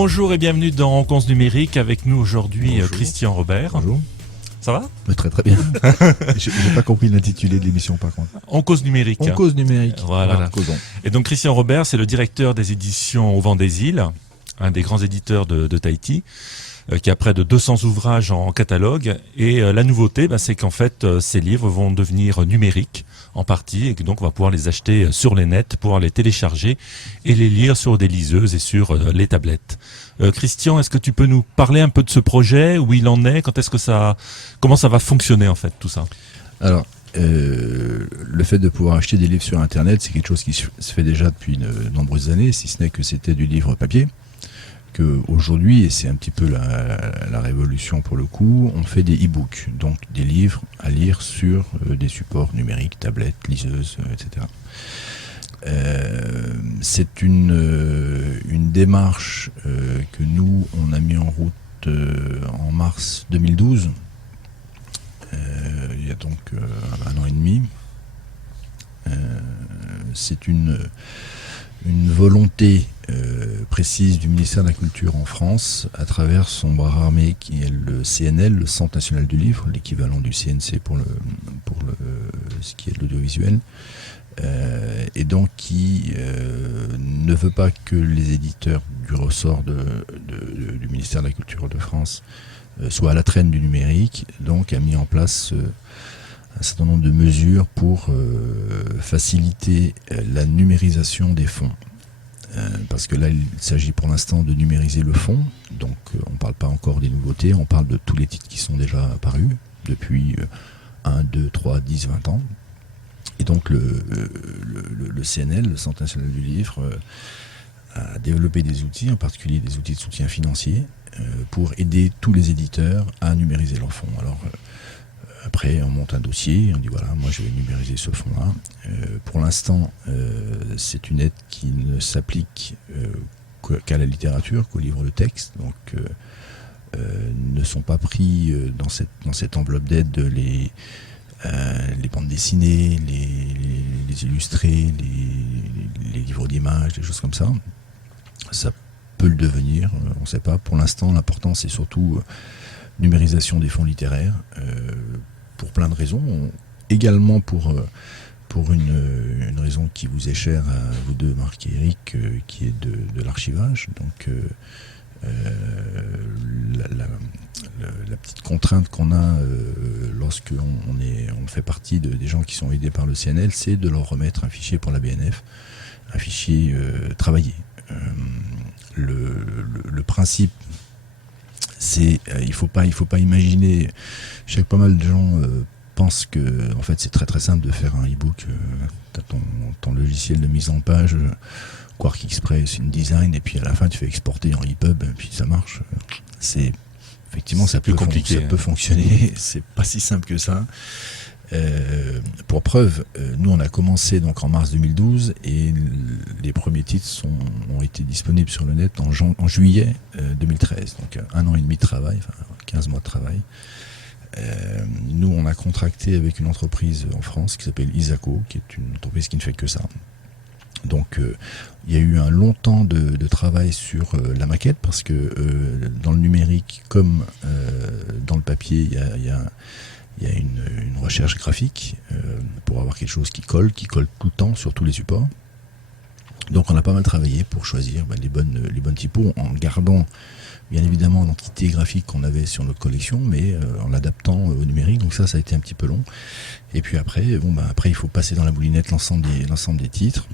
Bonjour et bienvenue dans Rencontres numériques. Avec nous aujourd'hui Bonjour. Christian Robert. Bonjour. Ça va? Très très bien. J'ai pas compris l'intitulé de l'émission par contre. On cause numérique. On cause numérique. Voilà. Causons. Et donc Christian Robert, c'est le directeur des éditions Au Vent des Îles, un des grands éditeurs de Tahiti, qui a près de 200 ouvrages en catalogue. Et la nouveauté, c'est qu'en fait, ces livres vont devenir numériques en partie, et que donc on va pouvoir les acheter sur les nets, pouvoir les télécharger et les lire sur des liseuses et sur les tablettes. Christian, est-ce que tu peux nous parler un peu de ce projet, où il en est, comment ça va fonctionner en fait tout ça? Alors, le fait de pouvoir acheter des livres sur Internet, c'est quelque chose qui se fait déjà depuis de nombreuses années, si ce n'est que c'était du livre papier. Aujourd'hui, et c'est un petit peu la révolution pour le coup, on fait des e-books, donc des livres à lire sur des supports numériques, tablettes, liseuses, etc. C'est une démarche que nous, on a mis en route en mars 2012, il y a donc un an et demi. C'est une volonté précise du ministère de la Culture en France, à travers son bras armé qui est le CNL, le Centre National du Livre, l'équivalent du CNC pour ce qui est de l'audiovisuel, et donc qui ne veut pas que les éditeurs du ressort du ministère de la Culture de France soient à la traîne du numérique, donc a mis en place un certain nombre de mesures pour faciliter la numérisation des fonds. Parce que là, il s'agit pour l'instant de numériser le fond, donc on ne parle pas encore des nouveautés, on parle de tous les titres qui sont déjà apparus depuis 1, 2, 3, 10, 20 ans. Et donc le CNL, le Centre National du Livre, a développé des outils, en particulier des outils de soutien financier, pour aider tous les éditeurs à numériser leurs fonds. Alors, après, on monte un dossier, on dit voilà, moi je vais numériser ce fonds-là. Pour l'instant, c'est une aide qui ne s'applique qu'à la littérature, qu'aux livres de texte. Donc, ne sont pas pris dans cette enveloppe d'aide les bandes dessinées, les illustrés, les livres d'images, des choses comme ça. Ça peut le devenir, on ne sait pas. Pour l'instant, l'important c'est surtout numérisation des fonds littéraires, pour plein de raisons, également pour une raison qui vous est chère à vous deux, Marc et Eric, qui est de l'archivage. Donc la petite contrainte qu'on a lorsque on fait partie des gens qui sont aidés par le CNL, c'est de leur remettre un fichier pour la BNF, un fichier travaillé. Le principe, c'est il faut pas imaginer. Je sais que pas mal de gens pensent que en fait c'est très très simple de faire un e-book. T'as ton logiciel de mise en page, Quark Express, InDesign, et puis à la fin tu fais exporter en EPUB, et puis ça marche. C'est effectivement ça peut fonctionner. C'est pas si simple que ça. Pour preuve, nous on a commencé donc en mars 2012 et les premiers titres ont été disponibles sur le net en juillet 2013, donc un an et demi de travail, enfin 15 mois de travail. Nous on a contracté avec une entreprise en France qui s'appelle Isaco, qui est une entreprise qui ne fait que ça. Donc il y a eu un long temps de travail sur la maquette, parce que dans le numérique comme dans le papier, il y a une recherche graphique pour avoir quelque chose qui colle tout le temps sur tous les supports. Donc on a pas mal travaillé pour choisir les bonnes typos, en gardant bien évidemment l'entité graphique qu'on avait sur notre collection, mais en l'adaptant au numérique. Donc ça a été un petit peu long. Et puis après, il faut passer dans la moulinette l'ensemble des titres.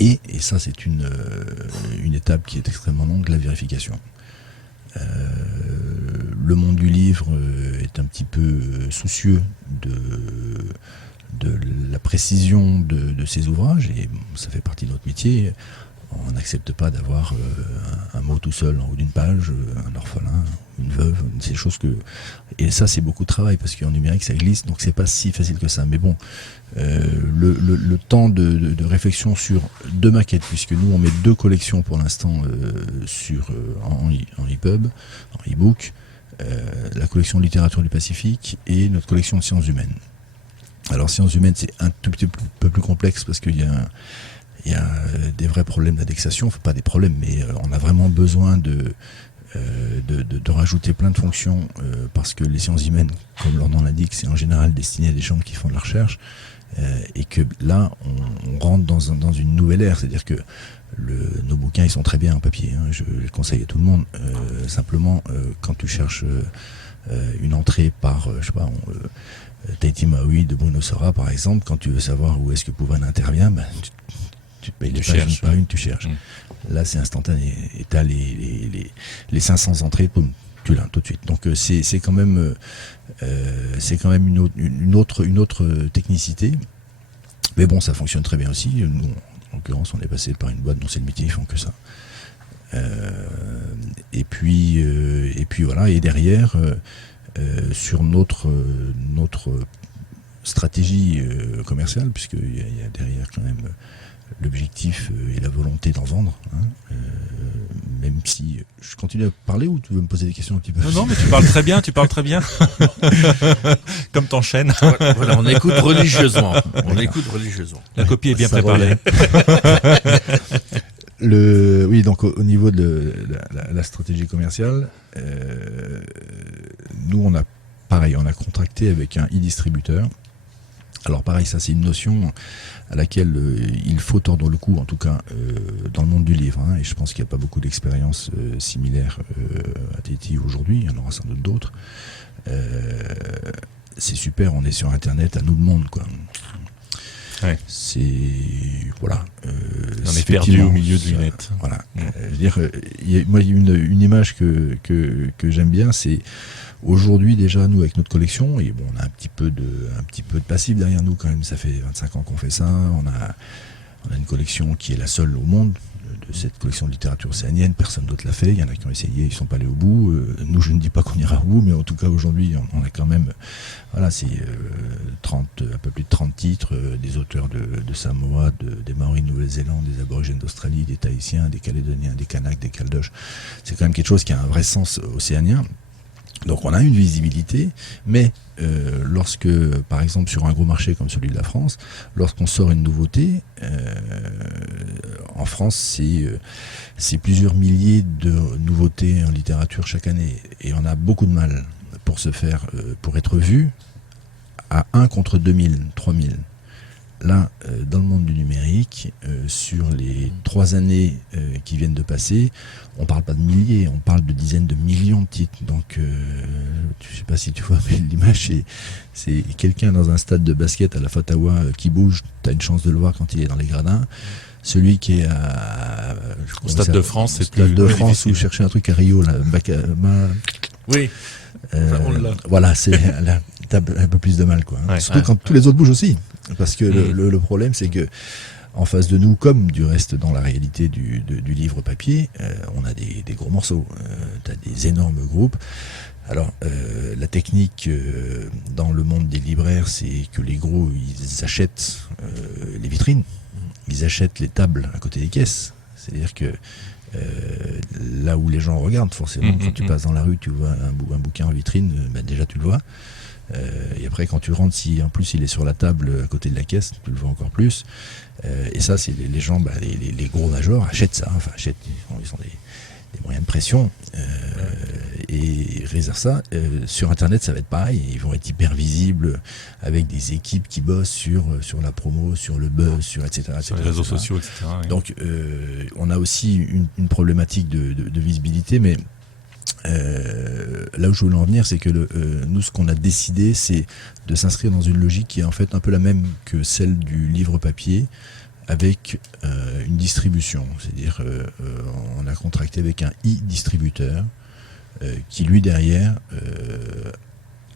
Et ça c'est une étape qui est extrêmement longue, la vérification. Le monde du livre est un petit peu soucieux de la précision de ses ouvrages, et ça fait partie de notre métier. On n'accepte pas d'avoir un mot tout seul en haut d'une page, un orphelin, une veuve, ces choses que... Et ça, c'est beaucoup de travail, parce qu'en numérique, ça glisse, donc c'est pas si facile que ça. Mais bon, le temps de réflexion sur deux maquettes, puisque nous, on met deux collections pour l'instant en EPUB, en e-book, la collection de littérature du Pacifique et notre collection de sciences humaines. Alors, sciences humaines, c'est un tout petit peu plus complexe, parce qu'il y a il y a des vrais problèmes d'indexation, enfin pas des problèmes, mais on a vraiment besoin de rajouter plein de fonctions parce que les sciences humaines, comme leur nom l'indique, c'est en général destiné à des gens qui font de la recherche et que là, on rentre dans une nouvelle ère, c'est-à-dire que nos bouquins, ils sont très bien en papier, hein, je les conseille à tout le monde. Simplement, quand tu cherches une entrée par, je sais pas, Tahiti Maui de Bruno Sora, par exemple, quand tu veux savoir où est-ce que Pouven intervient, ben, tu te payes les pages une par une, tu cherches. Là, c'est instantané. Et tu as les 500 entrées, boum, tu l'as tout de suite. Donc, c'est quand même une autre technicité. Mais bon, ça fonctionne très bien aussi. Nous, en l'occurrence, on est passé par une boîte dont c'est le métier, ils font que ça. Et puis voilà. Et derrière, sur notre stratégie commerciale, puisqu'il y a derrière quand même l'objectif et la volonté d'en vendre, hein, même si je continue à parler ou tu veux me poser des questions un petit peu? Non, mais tu parles très bien. Comme t'enchaînes. Voilà, on écoute religieusement. La copie est bien Ça préparée. Oui, donc au niveau de la stratégie commerciale, nous on a contracté avec un e-distributeur. Alors pareil, ça c'est une notion à laquelle il faut tordre le cou, en tout cas dans le monde du livre, hein, et je pense qu'il n'y a pas beaucoup d'expériences similaires à Tahiti aujourd'hui, il y en aura sans doute d'autres. C'est super, on est sur Internet, à nous le monde, quoi. Ouais. C'est voilà. On est perdu au milieu du net. Voilà. Je veux dire, il y a une image que j'aime bien, c'est aujourd'hui déjà nous avec notre collection, et bon, on a un petit peu de passif derrière nous quand même. Ça fait 25 ans qu'on fait ça. On a une collection qui est la seule au monde de cette collection de littérature océanienne. Personne d'autre l'a fait. Il y en a qui ont essayé, ils sont pas allés au bout. Nous, je ne dis pas qu'on ira au bout, mais en tout cas aujourd'hui, on a quand même, voilà, c'est un peu plus de 30 titres, des auteurs de Samoa, des Maoris de Nouvelle-Zélande, des Aborigènes d'Australie, des Tahitiens, des Calédoniens, des Kanaks, des Caldoches. C'est quand même quelque chose qui a un vrai sens océanien. Donc on a une visibilité, mais lorsque, par exemple, sur un gros marché comme celui de la France, lorsqu'on sort une nouveauté, en France, c'est plusieurs milliers de nouveautés en littérature chaque année, et on a beaucoup de mal pour être vu à 1 contre 2000, 3000. Là, dans le monde du numérique, sur les 3 années qui viennent de passer, on parle pas de milliers, on parle de dizaines de millions de titres. Donc, je sais pas si tu vois, mais l'image, c'est quelqu'un dans un stade de basket à la Fatawa qui bouge, tu as une chance de le voir quand il est dans les gradins. Celui qui est au Stade de France, c'est Stade de plus France, difficile. ou chercher un truc à Rio, là, Oui. On l'a. voilà, là, t'as un peu plus de mal, quoi. Ouais, Surtout ouais, quand tous les autres bougent aussi. Parce que le problème, c'est que en face de nous, comme du reste dans la réalité du livre papier, on a des gros morceaux. T'as des énormes groupes. Alors, la technique dans le monde des libraires, c'est que les gros, ils achètent les vitrines, ils achètent les tables à côté des caisses. C'est-à-dire que là où les gens regardent, forcément, quand tu passes dans la rue, tu vois un bouquin en vitrine, déjà tu le vois. Et après, quand tu rentres, si en plus il est sur la table à côté de la caisse, tu le vois encore plus. Et ça, c'est les gens, les gros majors achètent ça. Enfin, ils ont des moyens de pression et réservent ça. Sur Internet, ça va être pareil. Ils vont être hyper visibles avec des équipes qui bossent sur la promo, sur le buzz, etc. Sur les réseaux sociaux, etc. Oui. Donc, on a aussi une problématique de visibilité, mais là où je voulais en venir, c'est que nous, ce qu'on a décidé, c'est de s'inscrire dans une logique qui est en fait un peu la même que celle du livre papier, avec une distribution. C'est-à-dire, on a contracté avec un e-distributeur qui, lui, derrière,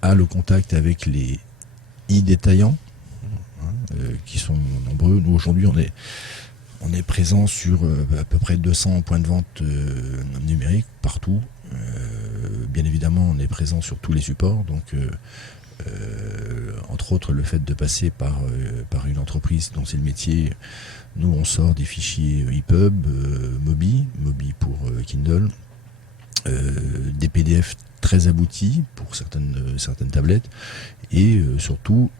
a le contact avec les e-détaillants, qui sont nombreux. Nous, aujourd'hui, on est présent sur à peu près 200 points de vente numériques partout. Bien évidemment, on est présent sur tous les supports, donc entre autres le fait de passer par une entreprise dont c'est le métier, nous on sort des fichiers EPUB, Mobi pour Kindle, des PDF très aboutis pour certaines tablettes, et surtout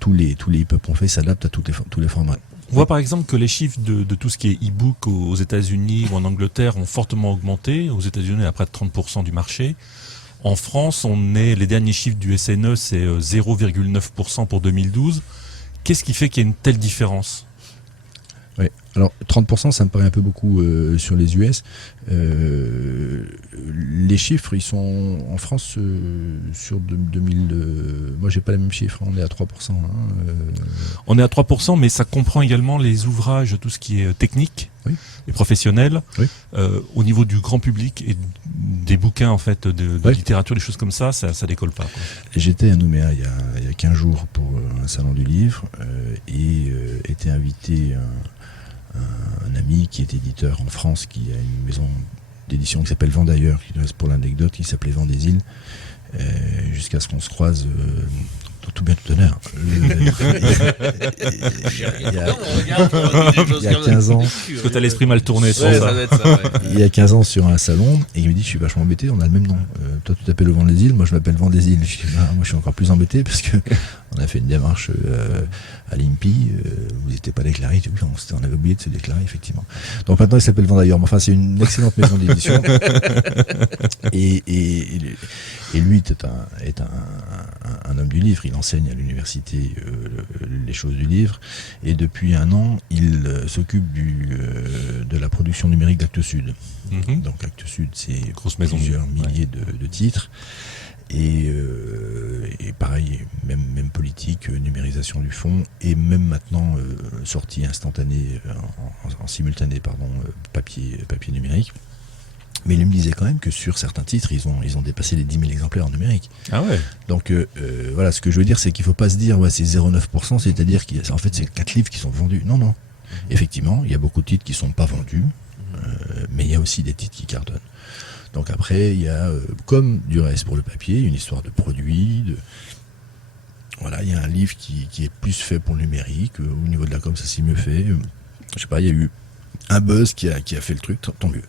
tous les EPUB qu'on fait s'adaptent à tous les formats. On voit par exemple que les chiffres de tout ce qui est e-book aux États-Unis ou en Angleterre ont fortement augmenté. Aux États-Unis, on est à près de 30% du marché. En France, les derniers chiffres du SNE, c'est 0,9% pour 2012. Qu'est-ce qui fait qu'il y a une telle différence ? Oui. Alors 30%, ça me paraît un peu beaucoup sur les US. Les chiffres, ils sont en France sur 2000. Moi, j'ai pas les mêmes chiffres. On est à 3%. On est à 3%, mais ça comprend également les ouvrages, tout ce qui est technique Oui. et professionnel. Oui. Au niveau du grand public et des bouquins en fait de Oui. littérature, des choses comme ça décolle pas, quoi. J'étais à Nouméa il y a 15 jours pour un salon du livre et était invité un ami qui est éditeur en France, qui a une maison d'édition qui s'appelle Vendailleurs, qui reste pour l'anecdote, qui s'appelait Vent des Îles, jusqu'à ce qu'on se croise tout bien tout honneur. Il y a 15 ans. Parce que tu as l'esprit mal tourné, c'est Ouais, pour ça ça. doit être ça, ouais. Il y a 15 ans sur un salon, et il me dit: je suis vachement embêté, on a le même nom. Toi tu t'appelles le Vent des Îles, moi je m'appelle Vent des Îles. Je dis: moi je suis encore plus embêté parce que on a fait une démarche à l'INPI, vous n'étiez pas déclaré, on avait oublié de se déclarer effectivement. Donc maintenant il s'appelle Vendailleurs, mais enfin c'est une excellente maison d'édition. Et lui est un homme du livre, il enseigne à l'université les choses du livre, et depuis un an il s'occupe de la production numérique d'Actes Sud. Mhm. Donc Actes Sud, c'est Grosse maison. plusieurs milliers de titres, et pareil, même politique, numérisation du fond, et même maintenant sortie instantanée, en simultané, papier numérique. Mais il me disait quand même que sur certains titres, ils ont dépassé les 10 000 exemplaires en numérique. Ah ouais. Donc voilà, ce que je veux dire, c'est qu'il ne faut pas se dire ouais, c'est 0,9%, c'est-à-dire qu'en fait c'est 4 livres qui sont vendus. Non. Effectivement, il y a beaucoup de titres qui ne sont pas vendus, mais il y a aussi des titres qui cartonnent. Donc après, il y a, comme du reste pour le papier, une histoire de produit. Voilà, il y a un livre qui est plus fait pour le numérique. Au niveau de la com, ça s'est mieux fait. Je sais pas, il y a eu un buzz qui a fait le truc, tant mieux.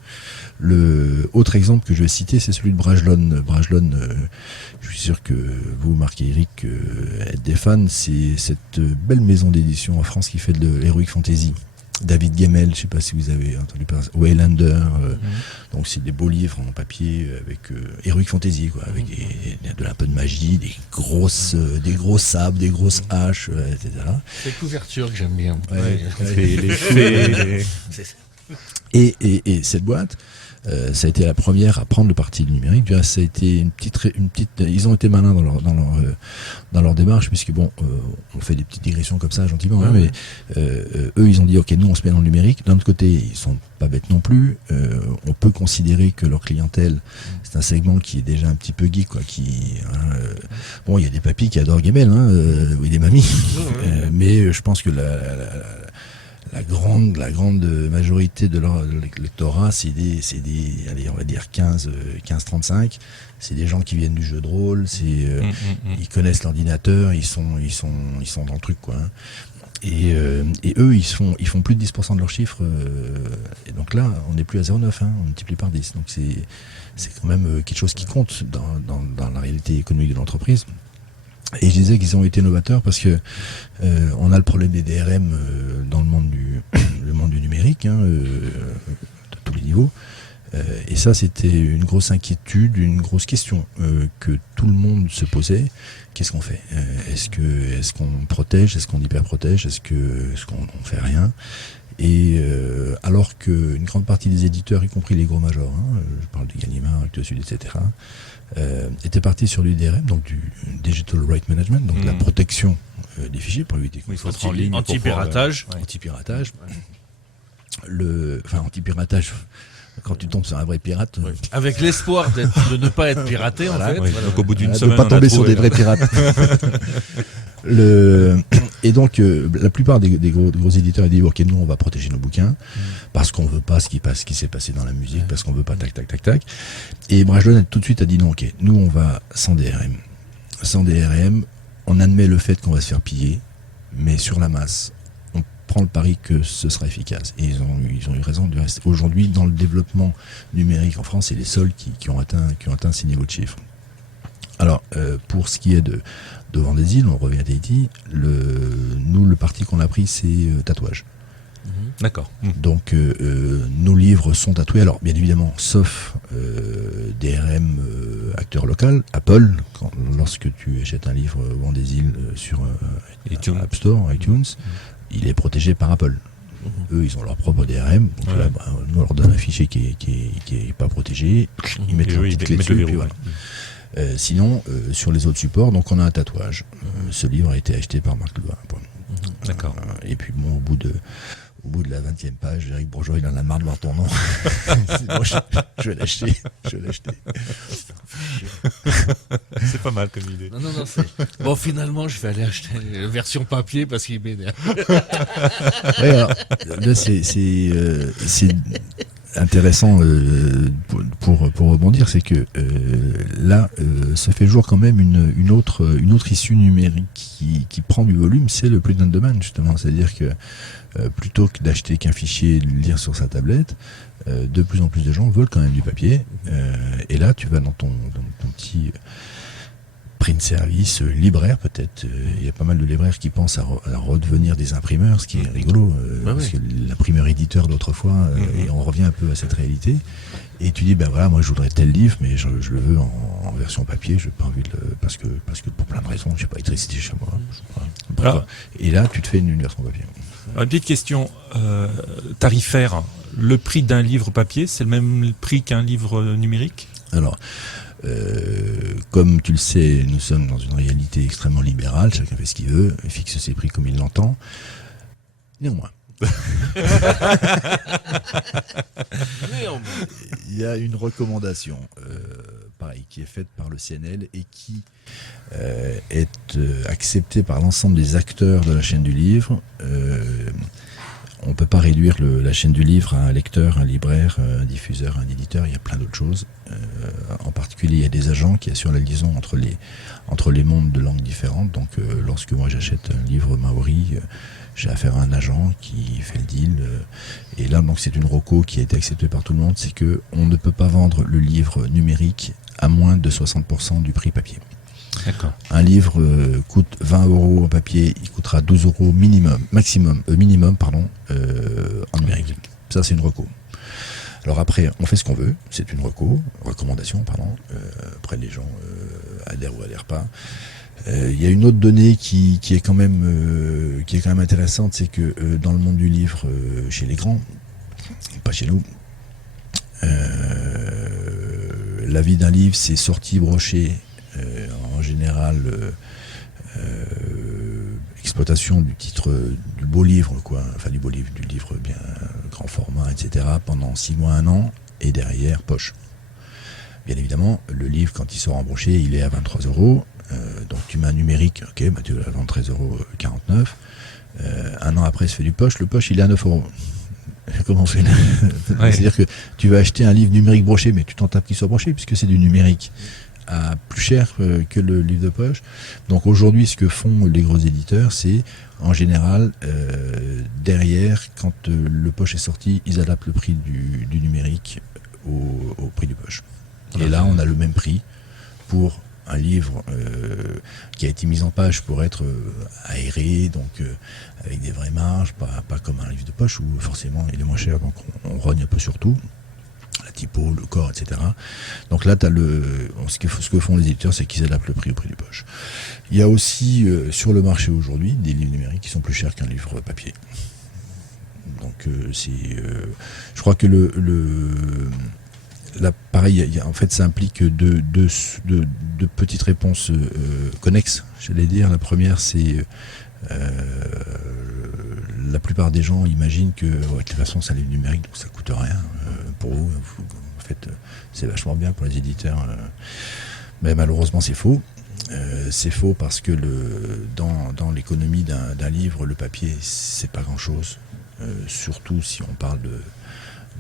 Le autre exemple que je vais citer, c'est celui de Brajlon. Brajlon, je suis sûr que vous, Marc et Eric, êtes des fans. C'est cette belle maison d'édition en France qui fait de l'heroic fantasy. David Gemmel, je ne sais pas si vous avez entendu parler, Waylander, donc c'est des beaux livres en papier avec heroic fantasy, quoi, avec un peu de magie, des gros sabres, des grosses haches, etc. C'est la couverture que j'aime bien. Et cette boîte, ça a été la première à prendre le parti du numérique. Du reste, ça a été une petite. Ils ont été malins dans leur démarche, puisque bon, on fait des petites digressions comme ça gentiment, mais eux, ils ont dit ok, nous on se met dans le numérique. D'un autre côté, ils sont pas bêtes non plus. On peut considérer que leur clientèle, c'est un segment qui est déjà un petit peu geek, quoi. Bon, il y a des papis qui adorent Gemmel, oui, des mamies, mais je pense que la grande majorité de leur lectorat, c'est des allez, on va dire 15-35, c'est des gens qui viennent du jeu de rôle, ils connaissent l'ordinateur, ils sont dans le truc, quoi. Et eux, ils font plus de 10% de leurs chiffres, et donc là, on n'est plus à 0,9, on multiplie par 10, donc c'est quand même quelque chose qui compte dans la réalité économique de l'entreprise. Et je disais qu'ils ont été novateurs parce que on a le problème des DRM dans le monde du numérique, de tous les niveaux. Et ça, c'était une grosse inquiétude, une grosse question que tout le monde se posait. Qu'est-ce qu'on fait ? Est-ce qu'on protège ? Est-ce qu'on hyper-protège ? Est-ce qu'on fait rien ? Et alors qu'une grande partie des éditeurs, y compris les gros majors, je parle du Gallimard, Actes Sud, etc., étaient partis sur du DRM, donc du Digital Right Management, donc la protection des fichiers pour éviter il faut être en ligne, anti-piratage. Anti-piratage. Anti-piratage, quand tu tombes sur un vrai pirate. Avec l'espoir de ne pas être piraté, en fait. Oui, Voilà. donc au bout d'une De semaine, ne pas on a tomber sur trouvé, des vrais pirates. Et donc la plupart des gros éditeurs ils disent ok, nous on va protéger nos bouquins parce qu'on veut pas ce qui s'est passé dans la musique, parce qu'on veut pas tac. Et Brajlon tout de suite a dit non, ok, nous on va sans DRM, on admet le fait qu'on va se faire piller, mais sur la masse on prend le pari que ce sera efficace. Et ils ont eu raison du reste. Aujourd'hui, dans le développement numérique en France, c'est les seuls qui ont atteint ces niveaux de chiffres. Alors, pour ce qui est de Vendée-Îles, on revient à Tahiti, nous, le parti qu'on a pris, c'est tatouage. D'accord. Donc, nos livres sont tatoués. Alors, bien évidemment, sauf DRM, acteur local, Apple, lorsque tu achètes un livre Vendée-Îles sur App Store, iTunes, il est protégé par Apple. Eux, ils ont leur propre DRM. Donc là, nous, on leur donne un fichier qui est pas protégé. Ils mettent leur petite clé dessus. Puis voilà. Sinon, sur les autres supports, donc on a un tatouage. Ce livre a été acheté par Marc Loin. D'accord. Et puis bon, au bout de la 20e page, Eric Bourgeois, il en a marre de voir ton nom. Bon, je vais l'acheter. C'est pas mal comme idée. Non, bon, finalement, je vais aller acheter la version papier parce qu'il m'énerve. Ouais, alors, là, c'est intéressant pour rebondir, c'est que là, ça fait jour quand même une autre issue numérique qui prend du volume, c'est le print on demand, justement. C'est-à-dire que plutôt que d'acheter qu'un fichier et de le lire sur sa tablette, de plus en plus de gens veulent quand même du papier. Et là, tu vas dans ton petit print service, libraire peut-être. Il y a pas mal de libraires qui pensent à redevenir des imprimeurs, ce qui est rigolo, parce que l'imprimeur éditeur d'autrefois, et on revient un peu à cette réalité. Et tu dis, ben voilà, moi je voudrais tel livre, mais je le veux en version papier, je n'ai pas envie de parce que pour plein de raisons, je n'ai pas d'électricité chez moi. Alors, et là, tu te fais une version papier. Une petite question tarifaire. Le prix d'un livre papier, c'est le même prix qu'un livre numérique ? Alors, comme tu le sais, nous sommes dans une réalité extrêmement libérale, chacun fait ce qu'il veut, il fixe ses prix comme il l'entend. Néanmoins. Il y a une recommandation pareil, qui est faite par le CNL et qui est acceptée par l'ensemble des acteurs de la chaîne du livre. On ne peut pas réduire la chaîne du livre à un lecteur, un libraire, un diffuseur, un éditeur, il y a plein d'autres choses. En particulier, il y a des agents qui assurent la liaison entre les mondes de langues différentes. Donc lorsque moi j'achète un livre maori, j'ai affaire à un agent qui fait le deal. Et là, donc, c'est une reco qui a été acceptée par tout le monde, c'est qu'on ne peut pas vendre le livre numérique à moins de 60% du prix papier. D'accord. Un livre coûte 20 € en papier, il coûtera 12 € minimum en numérique. Ça, c'est une reco. Alors après, on fait ce qu'on veut, c'est une recommandation. Après, les gens adhèrent ou adhèrent pas. Il y a une autre donnée qui est quand même intéressante, c'est que dans le monde du livre, chez les grands, pas chez nous, la vie d'un livre, c'est sorti, broché, en général exploitation du titre du beau livre, du beau livre, du livre bien grand format, etc., pendant 6 mois, 1 an, et derrière, poche. Bien évidemment, le livre, quand il sort en broché, il est à 23 €. Donc tu mets un numérique, ok, bah tu vas vendre 13,49 €. 1 an après, il se fait du poche. Le poche, il est à 9 €. Comment on fait là? C'est-à-dire que tu vas acheter un livre numérique broché, mais tu t'en tapes qu'il soit broché, puisque c'est du numérique à plus cher que le livre de poche. Donc aujourd'hui, ce que font les gros éditeurs, c'est en général, derrière, quand le poche est sorti, ils adaptent le prix du numérique au prix du poche. Et là, on a le même prix pour un livre qui a été mis en page pour être aéré, donc avec des vraies marges, pas comme un livre de poche où forcément il est moins cher, donc on rogne un peu sur tout, la typo, le corps, etc. Donc là, ce que font les éditeurs, c'est qu'ils adaptent le prix au prix du poche. Il y a aussi sur le marché aujourd'hui des livres numériques qui sont plus chers qu'un livre papier. Donc je crois que là, pareil, en fait, ça implique deux petites réponses connexes, j'allais dire. La première, c'est la plupart des gens imaginent que de toute façon, ça livre numérique, donc ça coûte rien pour vous. En fait, c'est vachement bien pour les éditeurs. Mais malheureusement, c'est faux. C'est faux parce que dans l'économie d'un livre, le papier, c'est pas grand-chose. Surtout si on parle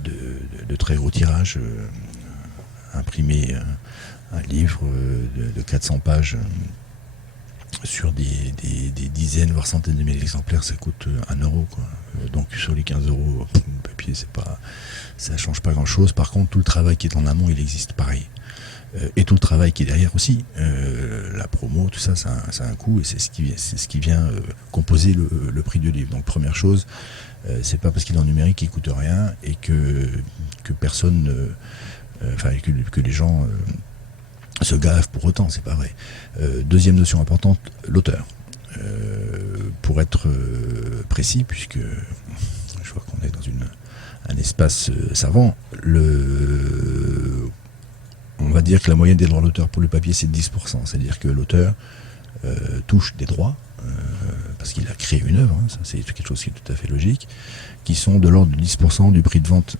de très gros tirages. Imprimer un livre de 400 pages sur des dizaines voire centaines de milliers d'exemplaires, ça coûte 1 €, quoi. Donc sur les 15 €, le papier, ça change pas grand chose. Par contre, tout le travail qui est en amont, il existe pareil. et tout le travail qui est derrière aussi. La promo, tout ça, ça a un coût, et c'est ce qui vient composer le prix du livre. Donc première chose, c'est pas parce qu'il est en numérique qu'il coûte rien et que personne, que les gens se gavent pour autant, c'est pas vrai. Deuxième notion importante, l'auteur. Pour être précis, puisque je vois qu'on est dans un espace savant, on va dire que la moyenne des droits d'auteur pour le papier, c'est 10%. C'est-à-dire que l'auteur touche des droits, parce qu'il a créé une œuvre, ça c'est quelque chose qui est tout à fait logique, qui sont de l'ordre de 10% du prix de vente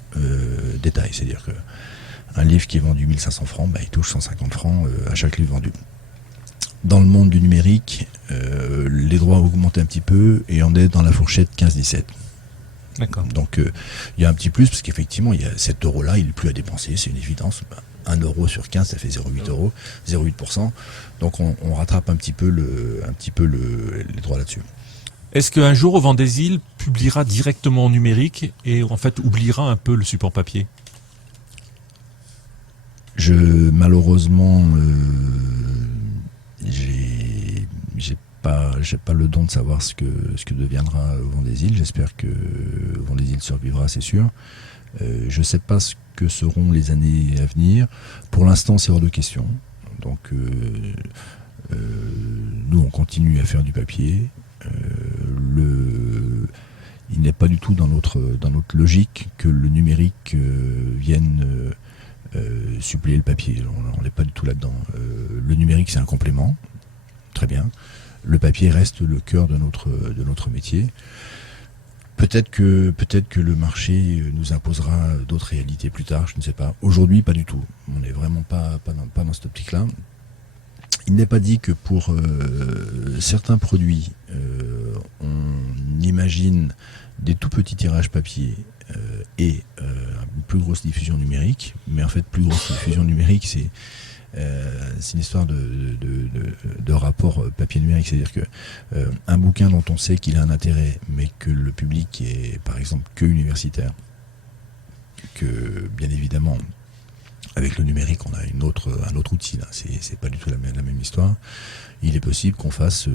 détail. C'est-à-dire qu'un livre qui est vendu 1500 francs, il touche 150 francs à chaque livre vendu. Dans le monde du numérique, les droits ont augmenté un petit peu et on est dans la fourchette 15-17. D'accord. Donc il y a un petit plus, parce qu'effectivement, il y a cet euro-là, il n'est plus à dépenser, c'est une évidence. 1 euro sur 15, ça fait 0,8 euros, 0,8%. Donc on rattrape un petit peu les droits là-dessus. Est-ce qu'un jour, Au Vent des Îles publiera directement en numérique et en fait oubliera un peu le support papier? Malheureusement, j'ai pas le don de savoir ce que deviendra Au Vent des Îles. J'espère que Au Vent des Îles survivra, c'est sûr. Je sais pas ce que seront les années à venir. Pour l'instant, c'est hors de question. Donc, nous, on continue à faire du papier. Il n'est pas du tout dans notre logique que le numérique vienne suppléer le papier. On n'est pas du tout là-dedans. Le numérique, c'est un complément. Très bien. Le papier reste le cœur de notre métier. Peut-être que le marché nous imposera d'autres réalités plus tard, je ne sais pas. Aujourd'hui, pas du tout. On n'est vraiment pas dans cette optique-là. Il n'est pas dit que pour certains produits, on imagine des tout petits tirages papier et une plus grosse diffusion numérique. Mais en fait, plus grosse diffusion numérique, c'est une histoire de rapport papier numérique, c'est-à-dire que un bouquin dont on sait qu'il a un intérêt, mais que le public est par exemple que universitaire, que bien évidemment avec le numérique on a un autre outil là, c'est pas du tout la même histoire. Il est possible qu'on fasse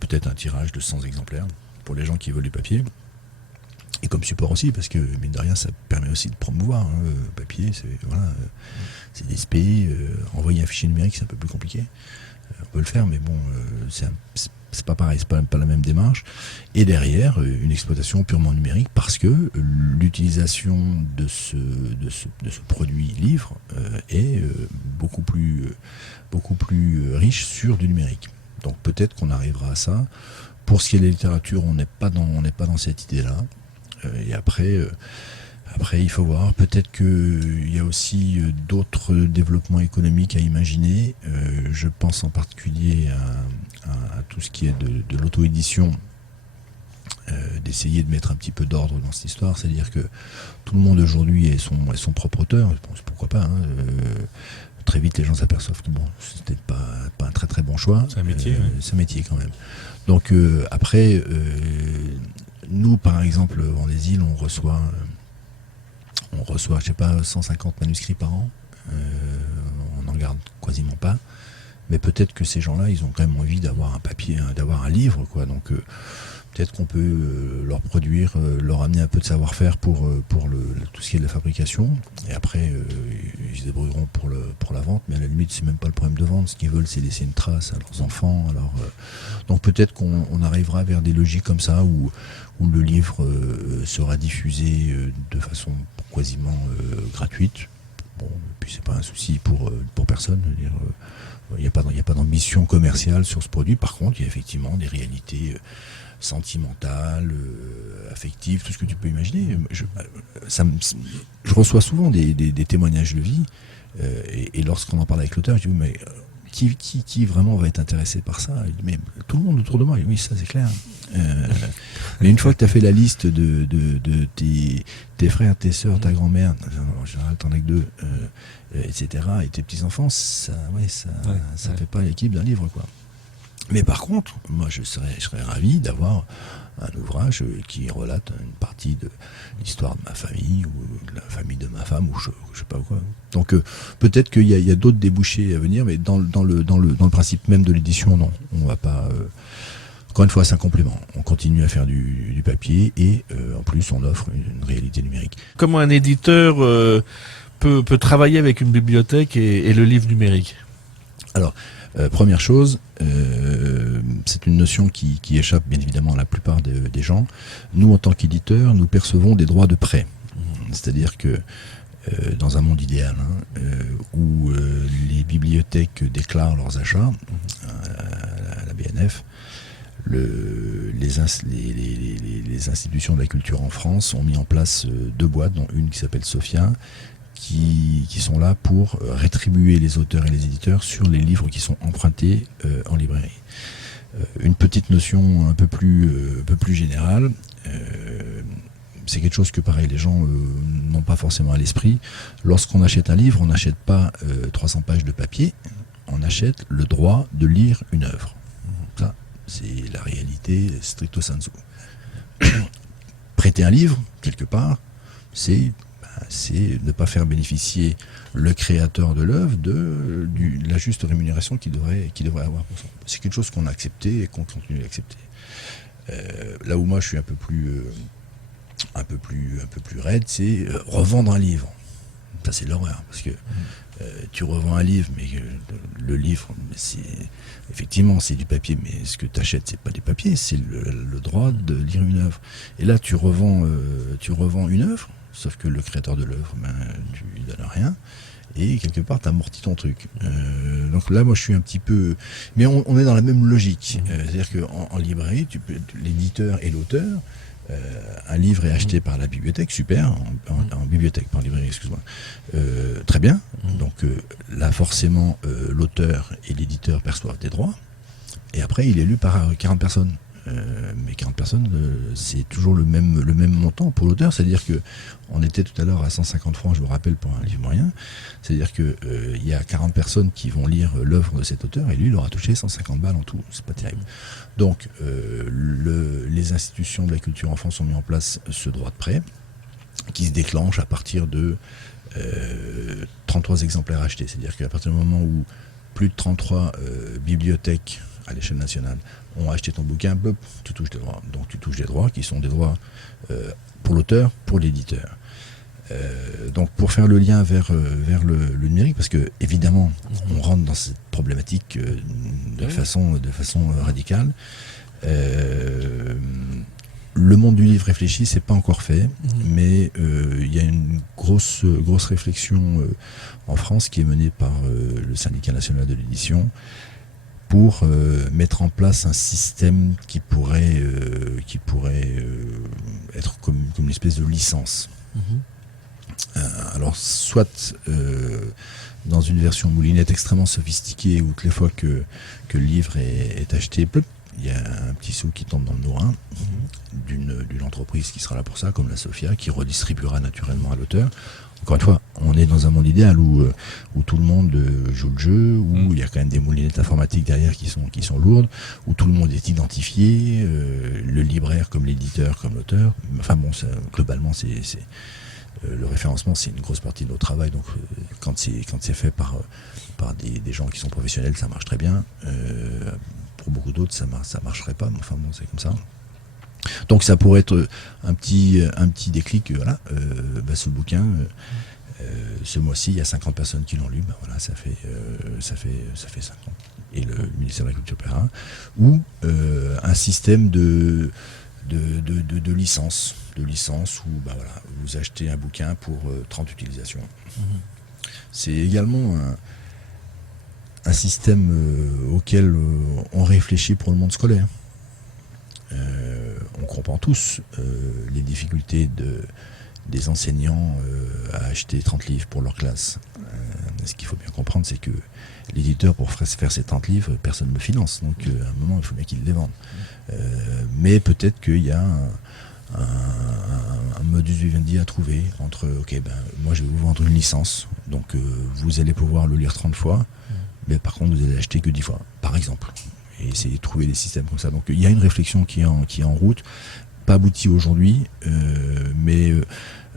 peut-être un tirage de 100 exemplaires pour les gens qui veulent du papier. Et comme support aussi, parce que mine de rien, ça permet aussi de promouvoir le papier. C'est des SP. Envoyer un fichier numérique, c'est un peu plus compliqué. On peut le faire, mais bon, c'est pas pareil, c'est pas la même démarche. Et derrière, une exploitation purement numérique, parce que l'utilisation de ce produit livre est beaucoup plus riche sur du numérique. Donc peut-être qu'on arrivera à ça. Pour ce qui est de la littérature, on n'est pas dans cette idée-là. Et après, il faut voir. Peut-être qu'il y a aussi d'autres développements économiques à imaginer. Je pense en particulier à tout ce qui est de l'auto-édition, d'essayer de mettre un petit peu d'ordre dans cette histoire. C'est-à-dire que tout le monde aujourd'hui est son propre auteur. Bon, pourquoi pas, hein. Très vite, les gens s'aperçoivent que c'était pas un très très bon choix. C'est un métier. Ouais. C'est un métier quand même. Donc après, nous par exemple, au Vent des Îles, on reçoit, je sais pas, 150 manuscrits par an. On n'en garde quasiment pas. Mais peut-être que ces gens-là, ils ont quand même envie d'avoir un papier, d'avoir un livre, quoi. Donc peut-être qu'on peut leur produire, leur amener un peu de savoir-faire pour tout ce qui est de la fabrication. Et après, ils se débrouilleront pour la vente. Mais à la limite, c'est même pas le problème de vente. Ce qu'ils veulent, c'est laisser une trace à leurs enfants. Donc peut-être qu'on arrivera vers des logiques comme ça où le livre sera diffusé de façon quasiment gratuite. Bon, puis c'est pas un souci pour personne. Je veux dire, il n'y a pas d'ambition commerciale sur ce produit. Par contre, il y a effectivement des réalités sentimentales, affectives, tout ce que tu peux imaginer. Je reçois souvent des témoignages de vie, et lorsqu'on en parle avec l'auteur, je dis mais qui vraiment va être intéressé par ça? Il dit, mais tout le monde autour de moi. Oui, ça c'est clair. Mais une fois que tu as fait la liste de tes frères, tes sœurs, ta grand-mère, en général t'en as que deux, etc., et tes petits-enfants, ça fait pas l'équipe d'un livre, quoi. Mais par contre, moi je serais ravi d'avoir un ouvrage qui relate une partie de l'histoire de ma famille ou de la famille de ma femme ou je sais pas quoi. Donc peut-être qu'il y a d'autres débouchés à venir, mais dans le principe même de l'édition, non, on va pas. Encore une fois, c'est un complément. On continue à faire du papier et en plus on offre une réalité numérique. Comment un éditeur peut travailler avec une bibliothèque et le livre numérique? Alors, première chose, c'est une notion qui échappe bien évidemment à la plupart des gens. Nous, en tant qu'éditeurs, nous percevons des droits de prêt. C'est-à-dire que dans un monde idéal où les bibliothèques déclarent leurs achats à la BNF, les institutions de la culture en France ont mis en place 2 boîtes, dont une qui s'appelle Sophia, qui sont là pour rétribuer les auteurs et les éditeurs sur les livres qui sont empruntés en librairie. Une petite notion un peu plus générale, c'est quelque chose que pareil les gens n'ont pas forcément à l'esprit. Lorsqu'on achète un livre, on n'achète pas 300 pages de papier, on achète le droit de lire une œuvre. Ça, c'est la réalité stricto sensu. Prêter un livre, quelque part, c'est ne pas faire bénéficier le créateur de l'œuvre de la juste rémunération qu'il devrait avoir pour ça. C'est quelque chose qu'on a accepté et qu'on continue d'accepter. Là où moi je suis un peu plus raide, c'est revendre un livre. Ça c'est l'horreur, parce que tu revends un livre, mais le livre, effectivement c'est du papier, mais ce que tu achètes c'est pas du papier, c'est le droit de lire une œuvre. Et là tu revends une œuvre, sauf que le créateur de l'œuvre, tu lui donnes rien, et quelque part tu amortis ton truc. Donc là moi je suis un petit peu... Mais on est dans la même logique. C'est-à-dire qu'en librairie, l'éditeur et l'auteur, un livre est acheté par la bibliothèque, super, en bibliothèque, par librairie, excuse-moi. Très bien. Donc là forcément l'auteur et l'éditeur perçoivent des droits, et après il est lu par 40 personnes. Mais 40 personnes, c'est toujours le même montant pour l'auteur. C'est-à-dire que on était tout à l'heure à 150 francs, je vous rappelle, pour un livre moyen. C'est-à-dire que il y a 40 personnes qui vont lire l'œuvre de cet auteur, et lui, il aura touché 150 balles en tout. C'est pas terrible. Donc, les institutions de la culture en France ont mis en place ce droit de prêt, qui se déclenche à partir de 33 exemplaires achetés. C'est-à-dire qu'à partir du moment où plus de 33 bibliothèques à l'échelle nationale ont acheté ton bouquin, tu touches des droits. Donc tu touches des droits qui sont des droits pour l'auteur, pour l'éditeur. Donc pour faire le lien vers le numérique, parce que évidemment on rentre dans cette problématique de façon radicale. Le monde du livre réfléchi, c'est pas encore fait, mais il y a une grosse réflexion en France qui est menée par le syndicat national de l'édition, pour mettre en place un système qui pourrait être comme une espèce de licence. Alors soit dans une version moulinette extrêmement sophistiquée, où toutes les fois que le livre est acheté, il y a un petit sou qui tombe dans le nourrin d'une entreprise qui sera là pour ça, comme la Sophia, qui redistribuera naturellement à l'auteur. Encore une fois, on est dans un monde idéal où tout le monde joue le jeu, où il y a quand même des moulinettes informatiques derrière qui sont lourdes, où tout le monde est identifié, le libraire comme l'éditeur, comme l'auteur. Enfin bon, globalement, le référencement, c'est une grosse partie de notre travail. Donc quand c'est fait par des gens qui sont professionnels, ça marche très bien. Pour beaucoup d'autres, ça marcherait pas. Mais enfin bon, c'est comme ça. Donc ça pourrait être un petit déclic. Voilà, ce bouquin, ce mois-ci, il y a 50 personnes qui l'ont lu. Voilà, ça fait 5 ans. Et le ministère de la Culture paiera. Ou un système de licence, où voilà, vous achetez un bouquin pour 30 utilisations. C'est également un système auquel on réfléchit pour le monde scolaire. On comprend tous les difficultés des enseignants à acheter 30 livres pour leur classe. Ce qu'il faut bien comprendre, c'est que l'éditeur, pour faire ces 30 livres, personne ne le finance. Donc à un moment, il faut bien qu'il les vende. Mais peut-être qu'il y a un modus vivendi à trouver entre, moi je vais vous vendre une licence, donc vous allez pouvoir le lire 30 fois, mais par contre vous allez l'acheter que 10 fois, par exemple. et essayer de trouver des systèmes comme ça. Donc il y a une réflexion qui est en route, pas aboutie aujourd'hui, mais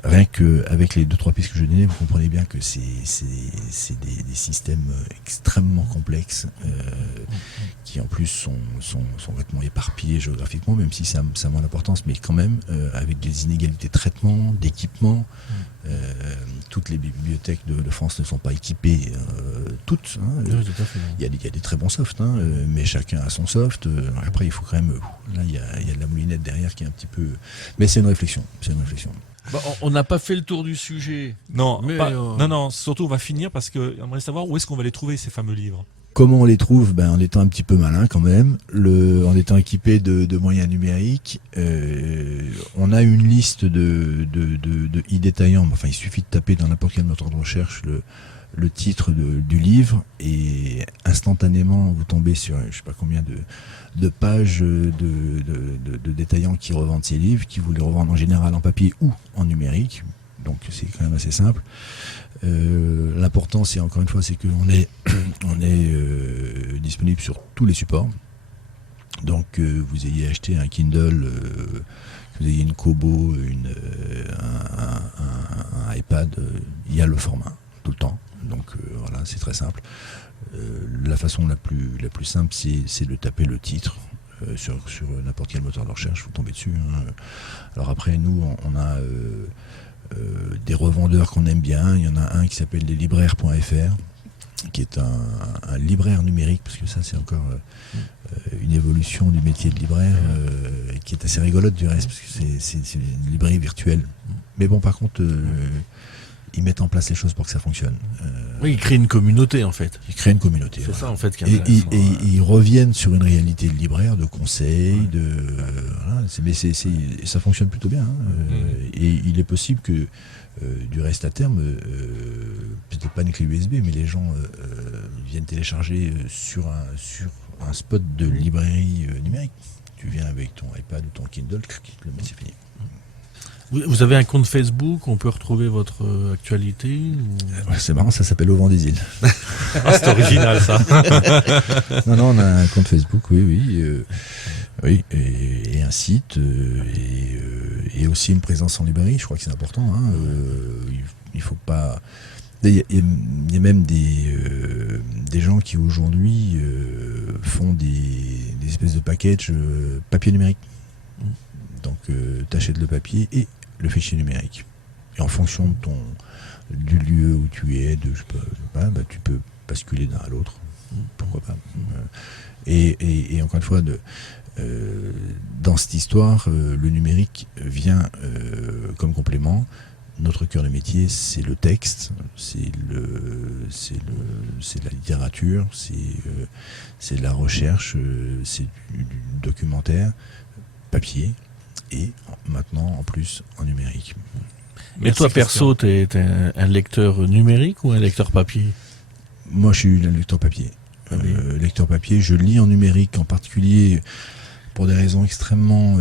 rien qu'avec les 2-3 pistes que je donnais, vous comprenez bien que c'est des systèmes extrêmement complexes qui en plus sont complètement éparpillés géographiquement, même si ça a moins d'importance, mais quand même avec des inégalités de traitement, d'équipement. Toutes les bibliothèques de France ne sont pas équipées toutes. Oui, tout à fait. Il y a des très bons softs, mais chacun a son soft. Après, il faut quand même... Là, il y a de la moulinette derrière qui est un petit peu... Mais c'est une réflexion. Bon, on n'a pas fait le tour du sujet. Non, Mais, non, surtout on va finir parce qu'on aimerait savoir où est-ce qu'on va les trouver, ces fameux livres. Comment on les trouve? En étant un petit peu malin quand même, en étant équipé de moyens numériques. On a une liste de e-détaillants. Enfin, il suffit de taper dans n'importe quel moteur de recherche le titre du livre et instantanément vous tombez sur je sais pas combien de pages de détaillants qui revendent ces livres, qui vous les revendent en général en papier ou en numérique. Donc c'est quand même assez simple. L'important, c'est encore une fois, c'est qu'on est disponible sur tous les supports. Donc vous ayez acheté un Kindle, que vous ayez une Kobo, un iPad, il y a le format tout le temps. Donc voilà, c'est très simple. La façon la plus simple, c'est de taper le titre sur n'importe quel moteur de recherche, vous tombez dessus. Alors après, nous, on a des revendeurs qu'on aime bien. Il y en a un qui s'appelle leslibraires.fr, qui est un libraire numérique, parce que ça c'est encore une évolution du métier de libraire, qui est assez rigolote du reste, parce que c'est une librairie virtuelle. Mais bon, par contre, ils mettent en place les choses pour que ça fonctionne. Oui, ils créent une communauté en fait. Ils créent une communauté. C'est ça en fait qui est Et intéressant. ils reviennent sur une réalité de libraire, de conseils, voilà, mais ça fonctionne plutôt bien. Et il est possible que, du reste à terme, peut-être pas une clé USB, mais les gens viennent télécharger sur un spot de librairie numérique. Tu viens avec ton iPad ou ton Kindle, le mets, c'est fini. Vous avez un compte Facebook, on peut retrouver votre actualité ou... Ouais, c'est marrant, ça s'appelle Au vent des îles. Ah, c'est original ça. Non, on a un compte Facebook, oui, et un site, et aussi une présence en librairie, je crois que c'est important. Il faut pas... Il y a même des gens qui aujourd'hui font des espèces de packages papier numérique. Donc tu achètes le papier et le fichier numérique. Et en fonction du lieu où tu es, tu peux basculer d'un à l'autre. Pourquoi pas. Et encore une fois, dans cette histoire, le numérique vient comme complément. Notre cœur de métier, c'est le texte, c'est de la littérature, c'est de la recherche, c'est du documentaire, papier, et maintenant en plus en numérique. Mais toi perso, t'es un lecteur numérique ou un lecteur papier? Moi je suis un lecteur papier. Lecteur papier, je lis en numérique en particulier pour des raisons extrêmement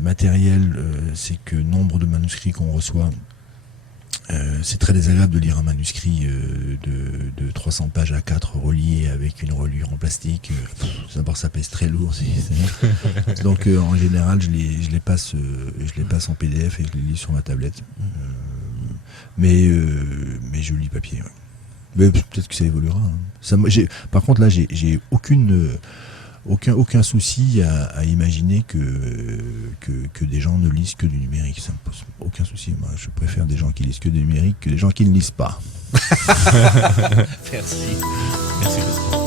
matérielles. C'est que nombre de manuscrits qu'on reçoit, c'est très désagréable de lire un manuscrit de 300 pages à 4 relié avec une reliure en plastique. D'abord ça pèse très lourd. Donc en général je les passe en PDF et je les lis sur ma tablette. Mais je lis papier. Ouais. Mais peut-être que ça évoluera. Par contre là j'ai aucun souci à imaginer que des gens ne lisent que du numérique. Ça me pose aucun souci. Moi, je préfère des gens qui lisent que du numérique que des gens qui ne lisent pas. Merci. Merci Christian.